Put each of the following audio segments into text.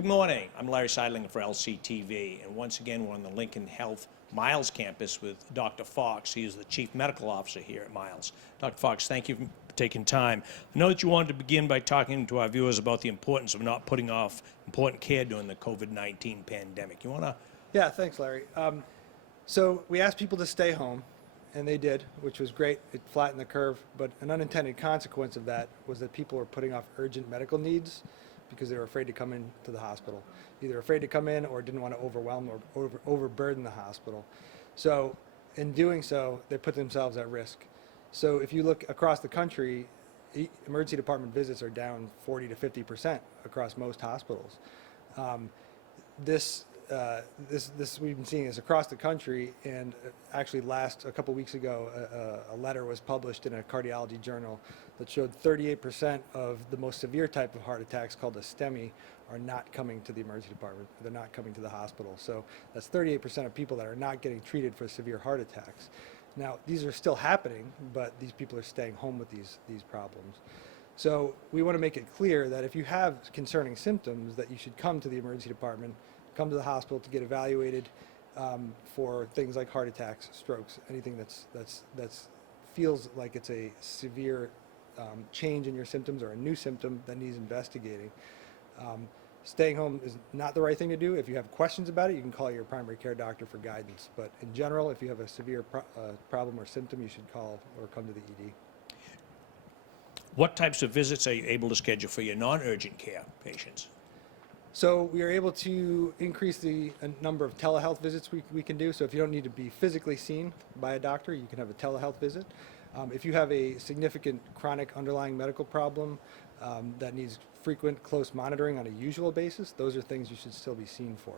Good morning. I'm Larry Seidlinger for LCTV, and once again we're on the Lincoln Health Miles campus with Dr. Fox. He is the Chief Medical Officer here at Miles. Dr. Fox, thank you for taking time. I know that you wanted to begin by talking to our viewers about the importance of not putting off important care during the COVID-19 pandemic. You want to? Yeah, thanks, Larry. So we asked people to stay home, and they did, which was great. It flattened the curve, but an unintended consequence of that was that people were putting off urgent medical needs because they were afraid to come into the hospital, either afraid to come in or didn't want to overwhelm or overburden the hospital. So in doing so, they put themselves at risk. So if you look across the country, emergency department visits are down 40 to 50% across most hospitals. This we've been seeing this across the country, and actually a couple weeks ago, a letter was published in a cardiology journal that showed 38% of the most severe type of heart attacks, called a STEMI, are not coming to the emergency department. They're not coming to the hospital. So that's 38% of people that are not getting treated for severe heart attacks. Now, these are still happening, but these people are staying home with these problems. So we want to make it clear that if you have concerning symptoms, that you should come to the emergency department, come to the hospital to get evaluated for things like heart attacks, strokes, anything that's feels like it's a severe change in your symptoms or a new symptom that needs investigating. Staying home is not the right thing to do. If you have questions about it, you can call your primary care doctor for guidance. But in general, if you have a severe problem or symptom, you should call or come to the ED. What types of visits are you able to schedule for your non-urgent care patients? So we are able to increase the number of telehealth visits we can do. So if you don't need to be physically seen by a doctor, you can have a telehealth visit. If you have a significant chronic underlying medical problem that needs frequent close monitoring on a usual basis, those are things you should still be seen for.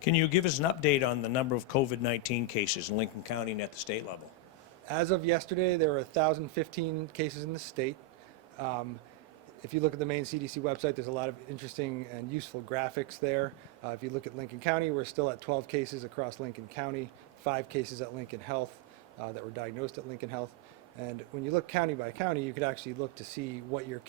Can you give us an update on the number of COVID-19 cases in Lincoln County and at the state level? As of yesterday, there were 1,015 cases in the state. If you look at the main CDC website, there's a lot of interesting and useful graphics there. If you look at Lincoln County, we're still at 12 cases across Lincoln County, 5 cases at Lincoln Health that were diagnosed at Lincoln Health. And when you look county by county, you could actually look to see what your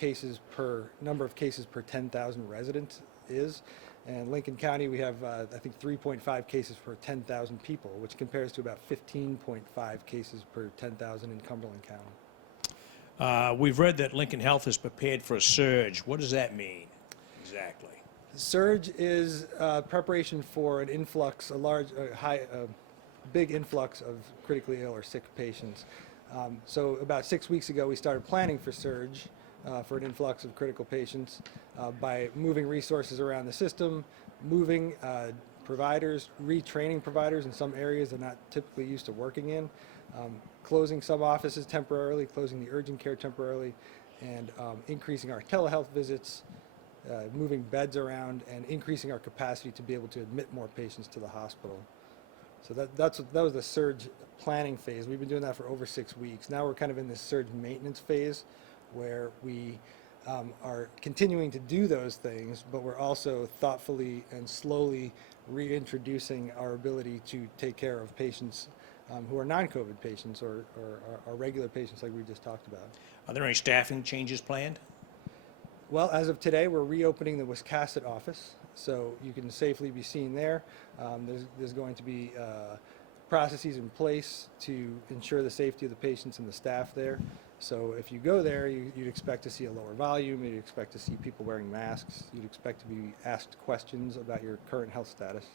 number of cases per 10,000 residents is. And Lincoln County, we have, I think, 3.5 cases per 10,000 people, which compares to about 15.5 cases per 10,000 in Cumberland County. We've read that Lincoln Health is prepared for a surge. What does that mean exactly? Surge is preparation for an influx, big influx of critically ill or sick patients. So about 6 weeks ago, we started planning for surge, for an influx of critical patients by moving resources around the system, moving providers, retraining providers in some areas they're not typically used to working in, closing some offices temporarily, closing the urgent care temporarily, and increasing our telehealth visits, moving beds around, and increasing our capacity to be able to admit more patients to the hospital. So that was the surge planning phase. We've been doing that for over 6 weeks. Now we're kind of in this surge maintenance phase where we are continuing to do those things, but we're also thoughtfully and slowly reintroducing our ability to take care of patients who are non-COVID patients or are regular patients like we just talked about. Are there any staffing changes planned? Well, as of today, we're reopening the Wiscasset office, so you can safely be seen there. There's going to be processes in place to ensure the safety of the patients and the staff there. So if you go there, you'd expect to see a lower volume, you'd expect to see people wearing masks, you'd expect to be asked questions about your current health status.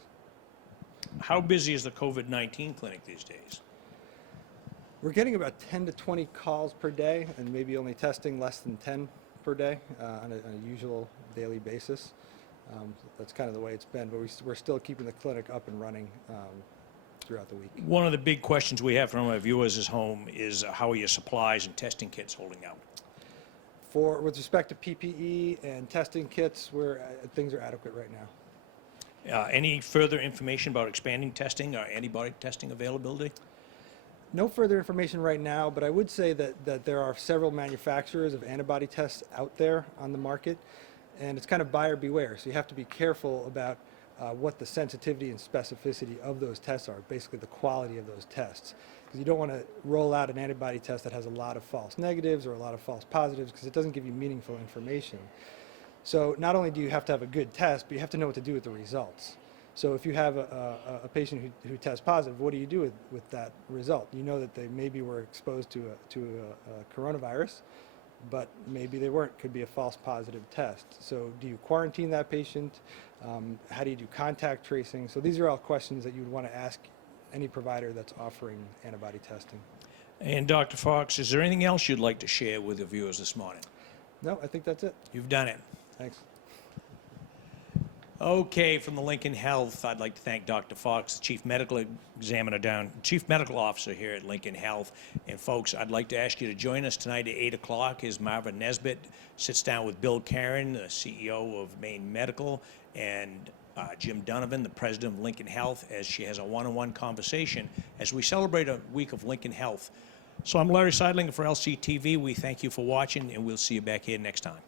How busy is the COVID-19 clinic these days? We're getting about 10 to 20 calls per day and maybe only testing less than 10 per day on a usual daily basis. That's kind of the way it's been, but we're still keeping the clinic up and running throughout the week. One of the big questions we have from our viewers at home is how are your supplies and testing kits holding out? With respect to PPE and testing kits, things are adequate right now. Any further information about expanding testing or antibody testing availability? No further information right now, but I would say that there are several manufacturers of antibody tests out there on the market, and it's kind of buyer beware. So you have to be careful about what the sensitivity and specificity of those tests are, basically the quality of those tests. Because you don't want to roll out an antibody test that has a lot of false negatives or a lot of false positives, because it doesn't give you meaningful information. So not only do you have to have a good test, but you have to know what to do with the results. So if you have a patient who tests positive, what do you do with that result? You know that they maybe were exposed to a coronavirus, but maybe they weren't. Could be a false positive test. So do you quarantine that patient? How do you do contact tracing? So these are all questions that you would want to ask any provider that's offering antibody testing. And Dr. Fox, is there anything else you'd like to share with the viewers this morning? No, I think that's it. You've done it. Thanks. Okay, from the Lincoln Health, I'd like to thank Dr. Fox, the Chief Medical Officer here at Lincoln Health. And folks, I'd like to ask you to join us tonight at 8 o'clock as Marvin Nesbitt sits down with Bill Karen, the CEO of Maine Medical, and Jim Donovan, the president of Lincoln Health, as she has a one-on-one conversation as we celebrate a week of Lincoln Health. So I'm Larry Seidlinger for LCTV. We thank you for watching, and we'll see you back here next time.